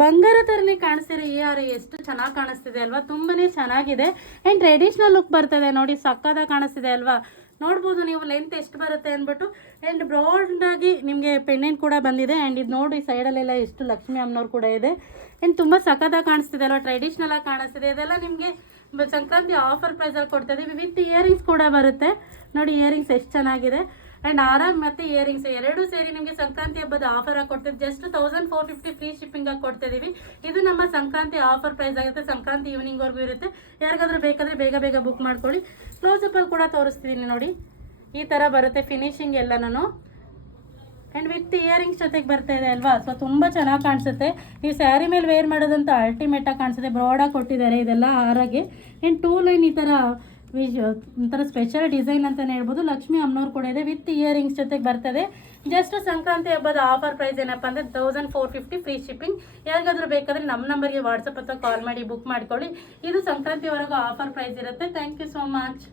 ಬಂಗಾರ ಥರನೇ ಕಾಣಿಸ್ತಿರೋ ಈ ಹಾರ ಎಷ್ಟು ಚೆನ್ನಾಗಿ ಕಾಣಿಸ್ತಿದೆ ಅಲ್ವಾ, ತುಂಬಾನೇ ಚೆನ್ನಾಗಿದೆ. ಆ್ಯಂಡ್ ಟ್ರೆಡಿಷ್ನಲ್ ಲುಕ್ ಬರ್ತದೆ ನೋಡಿ, ಸಕ್ಕದಾಗಿ ಕಾಣಿಸ್ತಿದೆ ಅಲ್ವಾ. ನೋಡ್ಬೋದು ನೀವು ಲೆಂತ್ ಎಷ್ಟು ಬರುತ್ತೆ ಅಂದ್ಬಿಟ್ಟು. ಆ್ಯಂಡ್ ಬ್ರಾಡಾಗಿ ನಿಮಗೆ ಪೆಂಡೆಂಟ್ ಕೂಡ ಬಂದಿದೆ. ಆ್ಯಂಡ್ ಇದು ನೋಡಿ ಸೈಡಲ್ಲೆಲ್ಲ ಎಷ್ಟು ಲಕ್ಷ್ಮಿ ಅಮ್ಮನವ್ರು ಕೂಡ ಇದೆ. ಆ್ಯಂಡ್ ತುಂಬ ಸಕ್ಕದಾಗಿ ಕಾಣಿಸ್ತಿದೆ ಅಲ್ವಾ, ಟ್ರೆಡಿಷ್ನಲ್ ಆಗಿ ಕಾಣಿಸ್ತಿದೆ. ಇದೆಲ್ಲ ನಿಮಗೆ ಸಂಕ್ರಾಂತಿ ಆಫರ್ ಪ್ರೈಸಲ್ಲಿ ಕೊಡ್ತಾ ಇದೀವಿ. ವಿತ್ ಇಯರಿಂಗ್ಸ್ ಕೂಡ ಬರುತ್ತೆ ನೋಡಿ, ಇಯರಿಂಗ್ಸ್ ಎಷ್ಟು ಚೆನ್ನಾಗಿದೆ. ಆ್ಯಂಡ್ ಆರಾಮ್ ಮತ್ತು ಇಯರಿಂಗ್ಸ್ ಎರಡೂ ಸೇರಿ ನಿಮಗೆ ಸಂಕ್ರಾಂತಿ ಹಬ್ಬದ ಆಫರ್ ಆಗಿ ಕೊಡ್ತೀವಿ. ಜಸ್ಟ್ 1450 ಫ್ರೀ ಶಿಪ್ಪಿಂಗ್ ಆಗಿ ಕೊಡ್ತಿದ್ದೀವಿ. ಇದು ನಮ್ಮ ಸಂಕ್ರಾಂತಿ ಆಫರ್ ಪ್ರೈಸ್ ಆಗುತ್ತೆ. ಸಂಕ್ರಾಂತಿ ಈವ್ನಿಂಗ್ವರೆಗೂ ಇರುತ್ತೆ. ಯಾರಿಗಾದ್ರೂ ಬೇಕಾದರೆ ಬೇಗ ಬೇಗ ಬುಕ್ ಮಾಡ್ಕೊಳ್ಳಿ. ಕ್ಲೋಸಪ್ಪಲ್ಲಿ ಕೂಡ ತೋರಿಸ್ತಿದ್ದೀನಿ ನೋಡಿ, ಈ ಥರ ಬರುತ್ತೆ ಫಿನಿಶಿಂಗ್ ಎಲ್ಲನೂ. ಆ್ಯಂಡ್ ವಿತ್ ಇಯರಿಂಗ್ಸ್ ಜೊತೆಗೆ ಬರ್ತಾ ಇದೆ ಅಲ್ವಾ, ಸೊ ತುಂಬ ಚೆನ್ನಾಗಿ ಕಾಣಿಸುತ್ತೆ. ನೀವು ಸ್ಯಾರಿ ಮೇಲೆ ವೇರ್ ಮಾಡೋದಂತ ಅಲ್ಟಿಮೇಟಾಗಿ ಕಾಣಿಸುತ್ತೆ. ಬ್ರಾಡಾಗಿ ಕೊಟ್ಟಿದ್ದಾರೆ ಇದೆಲ್ಲ ಹಾರಾಗೆ. ಆ್ಯಂಡ್ 2 ಲೈನ್ ಈ ಥರ ಒಂಥರ ಸ್ಪೆಷಲ್ ಡಿಸೈನ್ ಅಂತಲೇ ಹೇಳ್ಬೋದು. ಲಕ್ಷ್ಮಿ ಅಮ್ಮನವ್ರು ಕೂಡ ಇದೆ, ವಿತ್ ಇಯರಿಂಗ್ಸ್ ಜೊತೆಗೆ ಬರ್ತದೆ. ಜಸ್ಟ್ ಸಂಕ್ರಾಂತಿ ಹಬ್ಬದ ಆಫರ್ ಪ್ರೈಸ್ ಏನಪ್ಪ ಅಂದರೆ 1450 ಫ್ರೀ ಶಿಪ್ಪಿಂಗ್. ಯಾರಿಗಾದ್ರೂ ಬೇಕಾದರೆ ನಮ್ಮ ನಂಬರ್ಗೆ ವಾಟ್ಸಪ್ ಅಥವಾ ಕಾಲ್ ಮಾಡಿ ಬುಕ್ ಮಾಡ್ಕೊಳ್ಳಿ. ಇದು ಸಂಕ್ರಾಂತಿವರೆಗೂ ಆಫರ್ ಪ್ರೈಸ್ ಇರುತ್ತೆ. Thank you so much.